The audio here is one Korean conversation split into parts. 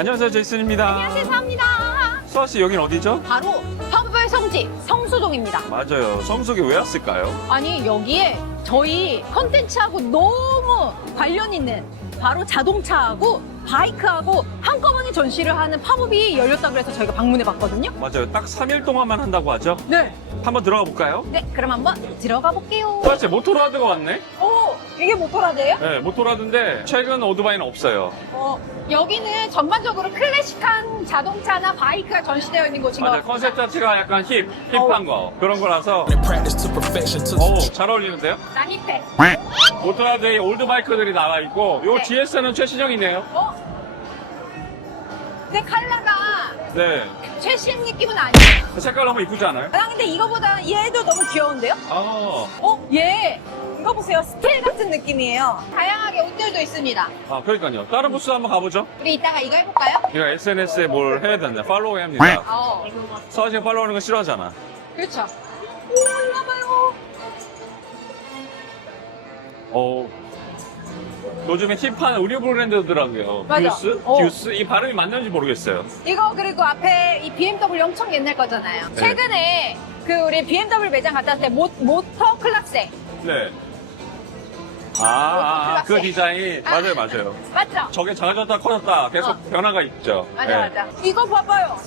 안녕하세요, 제이슨입니다. 안녕하세요, 사입니다. 수아씨, 여긴 어디죠? 바로 파브의 성지 성수동입니다. 맞아요. 성수기 왜 왔을까요? 아니 여기에 저희 컨텐츠하고 너무 관련 있는 바로 자동차하고 바이크하고 한꺼번에 전시를 하는 팝업이 열렸다고 해서 저희가 방문해 봤거든요. 맞아요. 딱 3일 동안만 한다고 하죠? 네. 한번 들어가 볼까요? 네, 그럼 한번 들어가 볼게요. 수아씨, 모토라드가 왔네? 오, 이게 모토라드예요? 네, 모토라드인데 최근 오토바이는 없어요. 여기는 전반적으로 클래식한 자동차나 바이크가 전시되어 있는 곳인 것 맞아요. 같습니다. 컨셉 자체가 약간 힙한 거. 그런 거라서. practice to perfection to 오, 잘 어울리는데요? 나 힙해. 모토라드에 올드바이크들이 나와 있고, 요 네. GS는 최신형이네요. 근데 컬러가 네. 최신 느낌은 아니에요. 그 색깔 너무 이쁘지 않아요? 아, 근데 이거보다 얘도 너무 귀여운데요? 얘 이거 보세요. 스틸 같은 느낌이에요. 다양하게 옷들도 있습니다. 그러니까요. 다른 부스 한번 가보죠. 우리 이따가 이거 해볼까요? 이거 SNS에 뭘 해야 되나? 팔로우 해야 합니다. 어, 서아씨가 팔로우 하는 거 싫어하잖아. 그렇죠. 오, 이거 봐요. 요즘에 힙한 의류 브랜드더라고요. 맞아. 듀스? 어. 듀스? 이 발음이 맞는지 모르겠어요. 이거 그리고 앞에 이 BMW 엄청 옛날 거잖아요. 네. 최근에 그 우리 BMW 매장 갔다 왔을 때 모터 클라세 네. 클라스. 그 디자인. 맞아요, 맞아요. 맞죠? 저게 작아졌다 커졌다 계속 어. 변화가 있죠. 맞아 네. 맞아. 이거 봐봐요.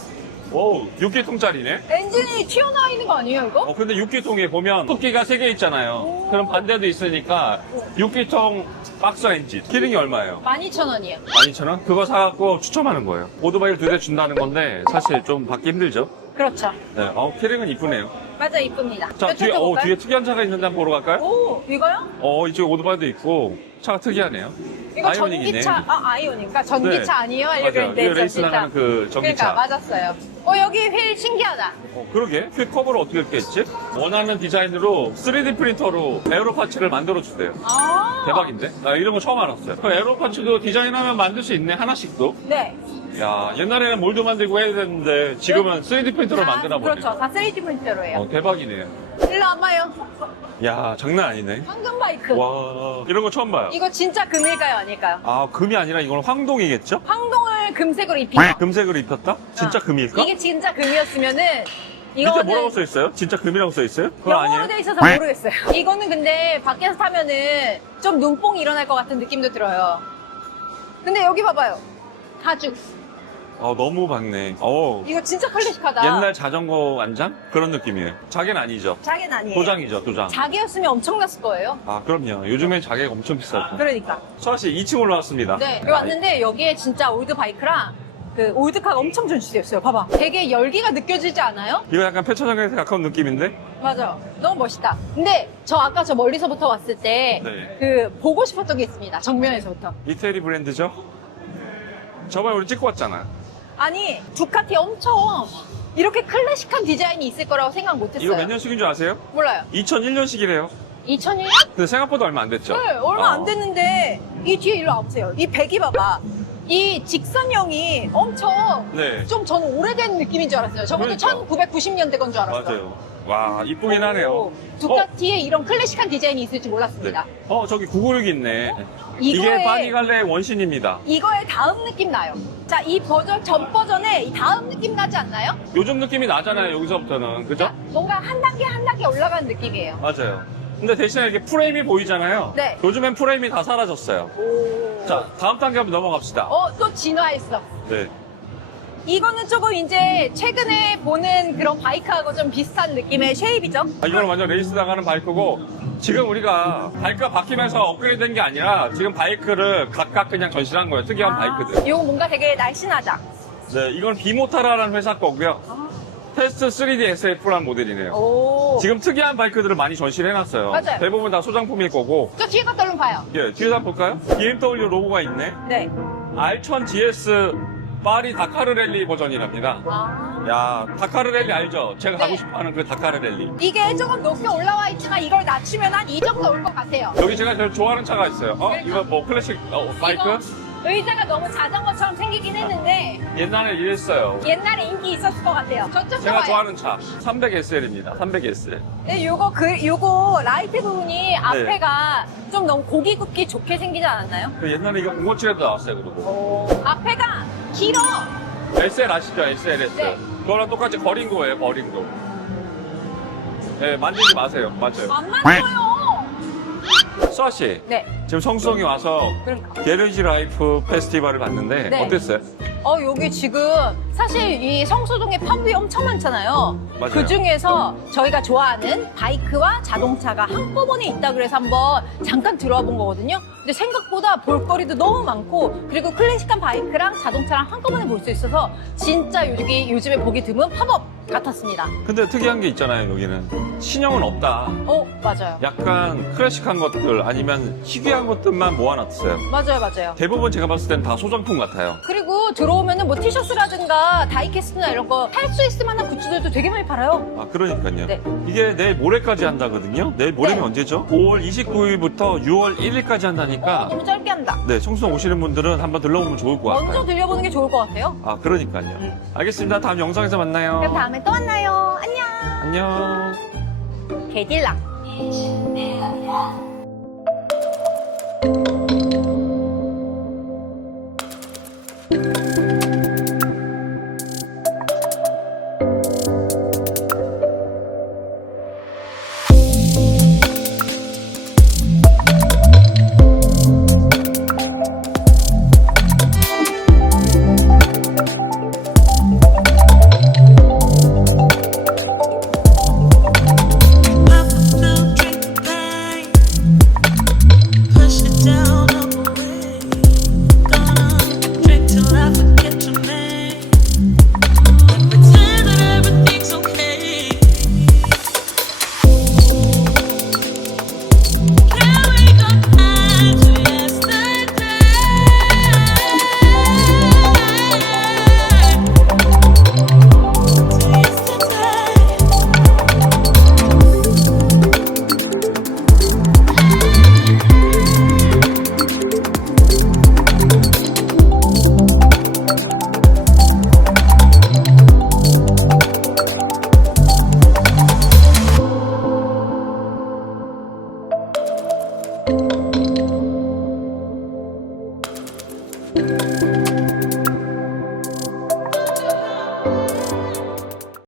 오, 6기통짜리네. 엔진이 튀어나와 있는 거 아니에요 이거? 근데 6기통에 보면 토끼가 3개 있잖아요. 오. 그럼 반대도 있으니까 6기통 박스 엔진. 키링이 얼마예요? 12,000원이에요. 12,000원? 그거 사갖고 추첨하는 거예요. 오토바이를 2대 준다는 건데 사실 좀 받기 힘들죠. 그렇죠. 네. 키링은 이쁘네요. 맞아 이쁩니다. 자, 저 뒤에, 볼까요? 뒤에 특이한 차가 있는데 한번 보러 갈까요? 오 이거요? 이쪽에 오토바이도 있고 차가 특이하네요. 이거 아이오닉이네. 전기차, 아이오닉. 전기차 네. 아니에요? 맞아요. 알려드렸는데 이거 레이스 나가는 그 전기차. 그러니까 맞았어요. 여기 휠 신기하다. 그러게. 휠 커버를 어떻게 이렇게 했지? 원하는 디자인으로 3D 프린터로 에어로 파츠를 만들어 주대요. 아 대박인데? 나 이런 거 처음 알았어요. 그 에어로 파츠도 디자인하면 만들 수 있네, 하나씩도. 네. 야, 옛날에는 몰드 만들고 해야 되는데 지금은 3D 프린터로 만드나 보네. 그렇죠. 다 3D 프린터로 해요. 대박이네요. 일로 와봐요. 야, 장난 아니네. 황금 바이크. 와, 이런 거 처음 봐요. 이거 진짜 금일까요? 아닐까요? 금이 아니라 이건 황동이겠죠? 황동을 금색으로 입힌 거. 금색으로 입혔다? 진짜 금일까? 이게 진짜 금이었으면은 밑에 이거는 뭐라고 써 있어요? 진짜 금이라고 써 있어요? 그거 영어로 아니에요? 돼 있어서 모르겠어요. 이거는 근데 밖에서 타면은 좀 눈뽕이 일어날 것 같은 느낌도 들어요. 근데 여기 봐봐요. 가죽. 너무 밝네. 이거 진짜 클래식하다. 옛날 자전거 안장? 그런 느낌이에요. 자개는 아니죠. 자개는 아니에요. 도장이죠, 도장. 자개였으면 엄청났을 거예요. 그럼요. 요즘엔 자개가 엄청 비싸죠. 그러니까. 수아씨 2층 올라왔습니다. 네, 여기 왔는데 여기에 진짜 올드 바이크랑 그 올드카가 엄청 전시되었어요. 봐봐. 되게 열기가 느껴지지 않아요? 이거 약간 폐차장에서 가까운 느낌인데? 맞아. 너무 멋있다. 근데 저 아까 저 멀리서부터 왔을 때 네. 그 보고 싶었던 게 있습니다. 정면에서부터. 이태리 브랜드죠? 저번에 우리 찍고 왔잖아. 아니 두카티 엄청 이렇게 클래식한 디자인이 있을 거라고 생각 못했어요. 이거 몇 년식인 줄 아세요? 몰라요. 2001년식이래요. 2001년? 근데 생각보다 얼마 안 됐죠? 네, 얼마 안 됐는데 이 뒤에 일로 와보세요. 이 배기 봐봐. 이 직선형이 엄청 네. 좀 저는 오래된 느낌인 줄 알았어요. 저것도 그러니까. 1990년대 건 줄 알았어요. 맞아요. 와, 이쁘긴 하네요. 오, 두카티에 이런 클래식한 디자인이 있을지 몰랐습니다. 저기 996이 있네. 이거에- 이게 바니갈레의 원신입니다. 이거의 다음 느낌 나요. 자, 이 버전, 전 버전에 이 다음 느낌 나지 않나요? 요즘 느낌이 나잖아요, 여기서부터는. 그죠? 뭔가 한 단계 올라가는 느낌이에요. 맞아요. 근데 대신에 이렇게 프레임이 보이잖아요. 네. 요즘엔 프레임이 다 사라졌어요. 오. 자, 다음 단계 한번 넘어갑시다. 또 진화했어. 네. 이거는 조금 이제 최근에 보는 그런 바이크하고 좀 비슷한 느낌의 쉐입이죠? 이거는 완전 레이스 나가는 바이크고, 지금 우리가 바이크가 바뀌면서 업그레이드 된 게 아니라, 지금 바이크를 각각 그냥 전시한 거예요. 특이한 바이크들. 이거 뭔가 되게 날씬하다. 네, 이건 비모타라라는 회사 거고요. 테스트 3D SF라는 모델이네요. 오. 지금 특이한 바이크들을 많이 전시를 해놨어요. 맞아요. 대부분 다 소장품일 거고. 저 뒤에 갔다 얼른 봐요. 예, 뒤에서 한번 볼까요? BMW 로고가 있네. 네. R1000 GS 파리 다카르 랠리 버전이랍니다. 아. 야, 다카르 랠리 알죠? 제가 네. 가고 싶어 하는 그 다카르 랠리. 이게 조금 높게 올라와 있지만 이걸 낮추면 한 이 정도 올 것 같아요. 여기 제가 제일 좋아하는 차가 있어요. 이거 뭐 클래식 바이크? 이거 의자가 너무 자전거처럼 생기긴 했는데 옛날에 이랬어요. 옛날에 인기 있었을 것 같아요. 저쪽 제가 봐요. 좋아하는 차 300SL입니다. 300SL. 네, 요거 라이트 부분이 앞에가 좀 너무 고기 굽기 좋게 생기지 않았나요? 그 옛날에 이거 057에도 나왔어요. 그리고 앞에가 길어. SL 아시죠? SLS. 네. 그거랑 똑같이 거린도예요, 거린도. 네, 만지지 마세요. 맞아요. 안 만져요. 수아 씨, 네. 지금 성수동에 와서 그러니까. 게르지 라이프 페스티벌을 봤는데 네. 어땠어요? 여기 지금 사실 이 성수동에 팝이 엄청 많잖아요. 맞아요. 그 중에서 저희가 좋아하는 바이크와 자동차가 한꺼번에 있다 그래서 한번 잠깐 들어와 본 거거든요. 근데 생각보다 볼거리도 너무 많고 그리고 클래식한 바이크랑 자동차랑 한꺼번에 볼 수 있어서 진짜 요즘에 보기 드문 팝업 같았습니다. 근데 특이한 게 있잖아요, 여기는. 신형은 없다. 맞아요. 약간 클래식한 것들 아니면 희귀한 것들만 모아놨어요. 맞아요. 대부분 제가 봤을 땐 다 소장품 같아요. 그리고 들어오면은 뭐 티셔츠라든가 다이캐스트나 이런 거 할 수 있을 만한 굿즈들도 되게 많이 팔아요. 아, 그러니까요. 네. 이게 내일 모레까지 한다거든요. 내일 모레면 네. 언제죠? 5월 29일부터 6월 1일까지 한다니까. 너무 짧게 한다. 네, 성수동 오시는 분들은 한번 들러보면 좋을 것 같아요. 먼저 들려보는 게 좋을 것 같아요. 아, 그러니까요. 알겠습니다. 다음 영상에서 만나요. 그럼 다음에 또 만나요. 안녕. 안녕. 개딜랑.